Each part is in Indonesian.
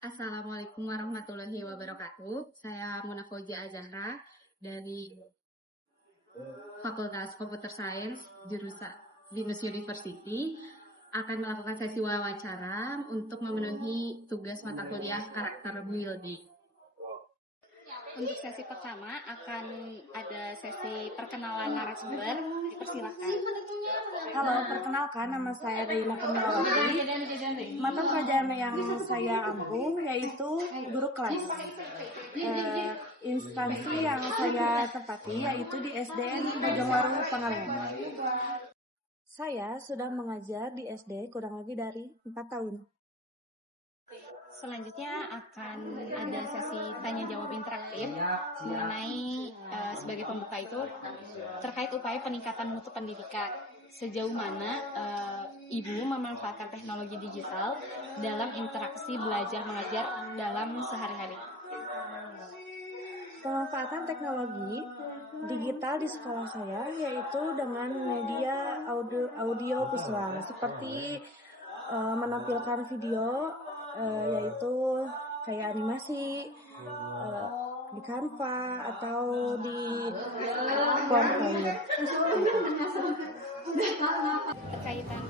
Assalamualaikum warahmatullahi wabarakatuh. Saya Muna Fauzia Azahra dari Fakultas Computer Science jurusan Binus University akan melakukan sesi wawancara untuk memenuhi tugas mata kuliah karakter building. Untuk sesi pertama akan ada sesi perkenalan narasumber. Dipersilakan. Halo, perkenalkan nama saya Dayna Purnawati. Mata pelajaran yang saya ampuh yaitu guru kelas. Instansi yang saya tempati yaitu di SDN Bojongwaru Pangalengan. Saya sudah mengajar di SD kurang lebih dari 4 tahun. Selanjutnya akan ada sesi tanya jawab interaktif mengenai sebagai pembuka itu terkait upaya peningkatan mutu pendidikan. Sejauh mana Ibu memanfaatkan teknologi digital dalam interaksi belajar mengajar dalam sehari-hari? Pemanfaatan teknologi digital di sekolah saya yaitu dengan media audio visual seperti menampilkan video yaitu kayak animasi di Canva atau di PowerPoint. Terkaitan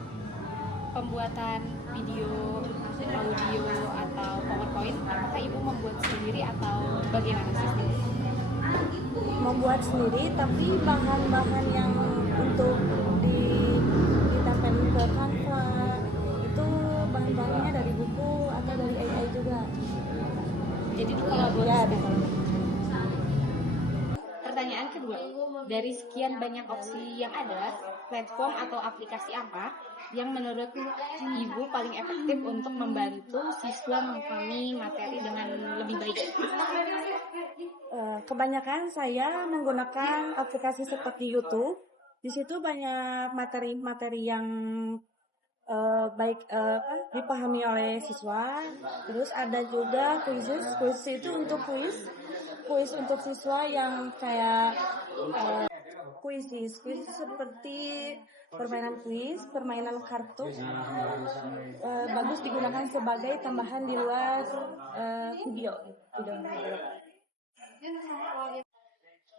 pembuatan video, audio atau PowerPoint, apakah Ibu membuat sendiri atau bagaimana sistemnya? Membuat sendiri, tapi bahan-bahan yang untuk ditempel ke Canva itu bahan-bahannya dari buku atau dari AI juga. Jadi dikolaborasi. Ya, Pertanyaan kedua, dari sekian banyak opsi yang ada, platform atau aplikasi apa yang menurut Ibu paling efektif untuk membantu siswa memahami materi dengan lebih baik? Kebanyakan saya menggunakan aplikasi seperti YouTube. Di situ banyak materi-materi yang baik dipahami oleh siswa. Terus ada juga kuis itu untuk kuis untuk siswa yang kayak kuis seperti permainan kartu, bagus digunakan sebagai tambahan di luar video.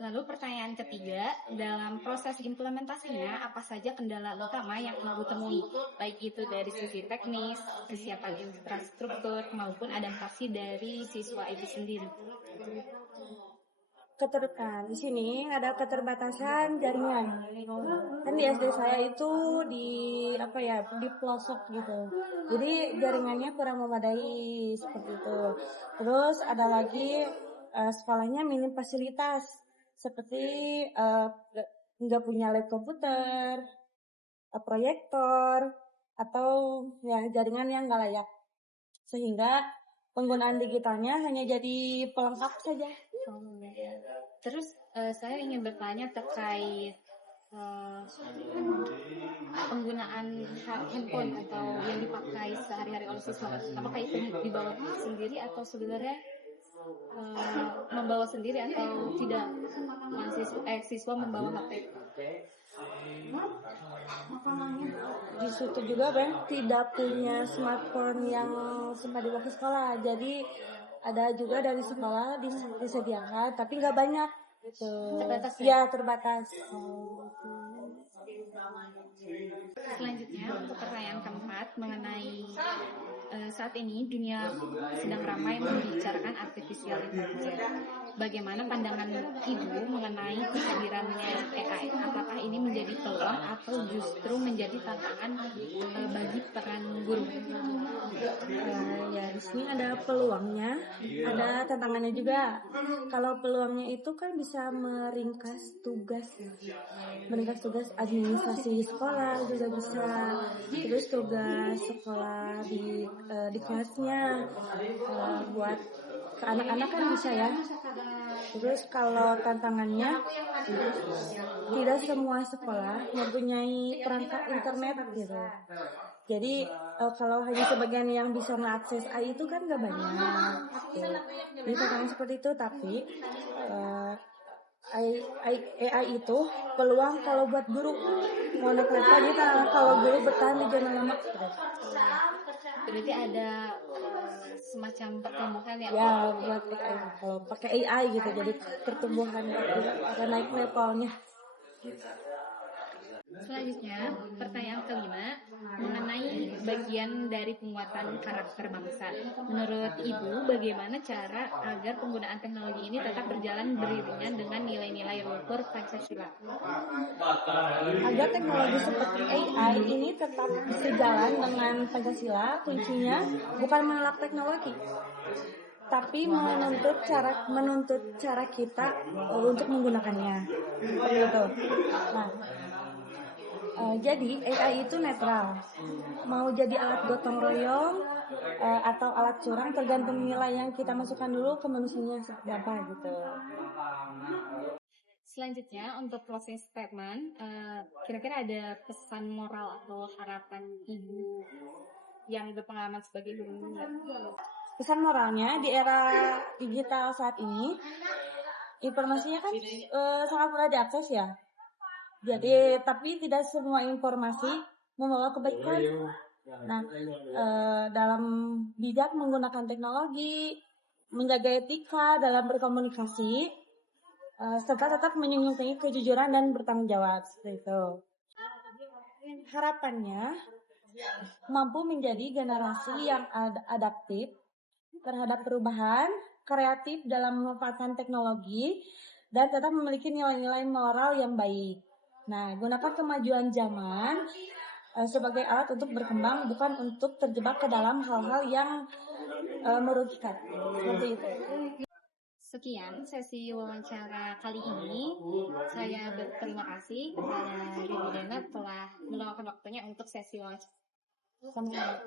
Lalu pertanyaan ketiga, dalam proses implementasinya apa saja kendala utama yang Ibu temui, baik itu dari sisi teknis, kesiapan infrastruktur maupun adaptasi dari siswa itu sendiri? Di sini ada keterbatasan jaringan. Kan di SD saya itu di pelosok gitu. Jadi jaringannya kurang memadai seperti itu. Terus ada lagi sekolahnya minim fasilitas seperti nggak punya lab komputer, proyektor atau ya jaringan yang nggak layak. Sehingga penggunaan digitalnya hanya jadi pelengkap saja. Terus saya ingin bertanya terkait penggunaan handphone atau yang dipakai sehari-hari oleh siswa. Apakah itu dibawa sendiri atau sebenarnya membawa sendiri atau tidak? Siswa membawa HP. Di situ juga tidak punya smartphone yang sempat dibawa ke sekolah. Jadi ada juga dari sekolah disediakan, tapi nggak banyak. Terbatas ya? Terbatas. Selanjutnya untuk pertanyaan keempat mengenai saat ini dunia sedang ramai membicarakan artificial intelligence. Bagaimana pandangan Ibu mengenai kehadirannya AI? Apakah ini menjadi peluang atau justru menjadi tantangan bagi peran guru? Ya, di sini ada peluangnya, ada tantangannya juga. Kalau peluangnya itu kan bisa meringkas tugas administrasi sekolah juga bisa. Terus tugas sekolah di kelasnya buat ke anak-anak kan bisa ya. Terus kalau tantangannya, tidak semua sekolah mempunyai perangkat internet gitu. Jadi kalau hanya sebagian yang bisa mengakses AI itu kan nggak banyak. Jadi tantangan seperti itu, tapi AI itu peluang kalau buat guru. Mau naik level kalau guru bertahan di zona lama. Berarti ada semacam pertumbuhan ya. Ya, buat AI. Kalau pakai AI gitu, jadi pertumbuhan akan naik levelnya. Selanjutnya, pertanyaan kelima mengenai bagian dari penguatan karakter bangsa. Menurut Ibu, bagaimana cara agar penggunaan teknologi ini tetap berjalan beriringan dengan nilai-nilai luhur Pancasila? Agar teknologi seperti AI ini tetap sejalan dengan Pancasila, kuncinya bukan menolak teknologi, tapi menuntut cara kita untuk menggunakannya. Seperti itu. Nah, jadi AI itu netral. Mau jadi alat gotong royong atau alat curang tergantung nilai yang kita masukkan dulu ke manusianya seperti apa gitu. Selanjutnya untuk closing statement, kira-kira ada pesan moral atau harapan Ibu yang berpengalaman sebagai guru? Pesan moralnya di era digital saat ini, informasinya kan sangat mudah diakses ya. Jadi, tapi tidak semua informasi membawa kebaikan. Nah, dalam bijak menggunakan teknologi, menjaga etika dalam berkomunikasi, serta tetap menyunjung kejujuran dan bertanggung jawab. Seperti itu. Harapannya mampu menjadi generasi yang adaptif terhadap perubahan, kreatif dalam memanfaatkan teknologi, dan tetap memiliki nilai-nilai moral yang baik. Nah, gunakan kemajuan zaman sebagai alat untuk berkembang, bukan untuk terjebak ke dalam hal-hal yang merugikan. Seperti itu. Sekian sesi wawancara kali ini. Saya berterima kasih kepada Ibu Dena telah meluangkan waktunya untuk sesi wawancara. Sama-sama.